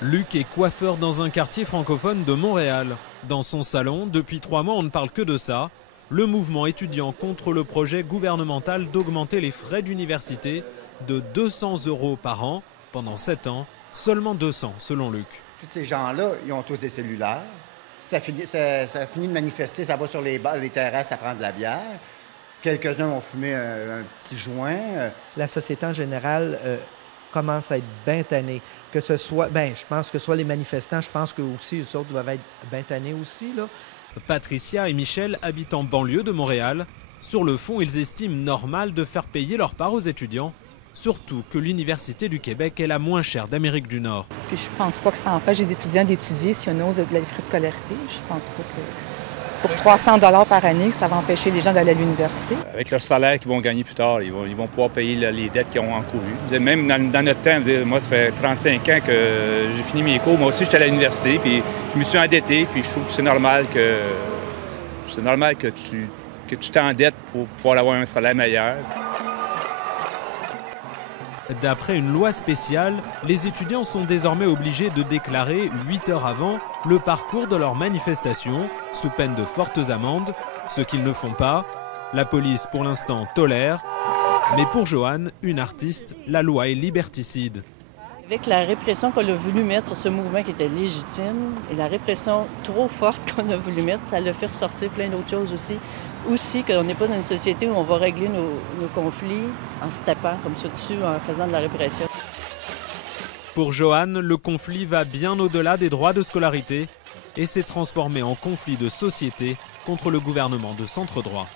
Luc est coiffeur dans un quartier francophone de Montréal. Dans son salon, depuis 3 mois, on ne parle que de ça. Le mouvement étudiant contre le projet gouvernemental d'augmenter les frais d'université de 200 € par an pendant 7 ans, seulement 200 selon Luc. Tous ces gens-là, ils ont tous des cellulaires. Ça finit de manifester, ça va sur les terrasses à prendre de la bière. Quelques-uns ont fumé un petit joint. La société en général commence à être bien tannée. Que ce soit, je pense que ce soit les manifestants, je pense que aussi eux autres doivent être bien tannés aussi, là. Patricia et Michel habitent en banlieue de Montréal. Sur le fond, ils estiment normal de faire payer leur part aux étudiants, surtout que l'Université du Québec est la moins chère d'Amérique du Nord. Puis je pense pas que ça empêche les étudiants d'étudier si on ose de la frais de scolarité. Je pense pas que pour 300 $ par année, ça va empêcher les gens d'aller à l'université. Avec leur salaire qu'ils vont gagner plus tard, ils vont pouvoir payer les dettes qu'ils ont encourues. Même dans notre temps, moi, ça fait 35 ans que j'ai fini mes cours. Moi aussi, j'étais à l'université, puis je me suis endetté, puis je trouve que c'est normal que tu t'endettes pour pouvoir avoir un salaire meilleur. D'après une loi spéciale, les étudiants sont désormais obligés de déclarer 8 heures avant le parcours de leur manifestation, sous peine de fortes amendes, ce qu'ils ne font pas. La police, pour l'instant, tolère. Mais pour Joanne, une artiste, la loi est liberticide. Avec la répression qu'on a voulu mettre sur ce mouvement qui était légitime et la répression trop forte qu'on a voulu mettre, ça l'a fait ressortir plein d'autres choses aussi. Aussi qu'on n'est pas dans une société où on va régler nos conflits en se tapant comme ça dessus, en faisant de la répression. Pour Joanne, le conflit va bien au-delà des droits de scolarité et s'est transformé en conflit de société contre le gouvernement de centre droit.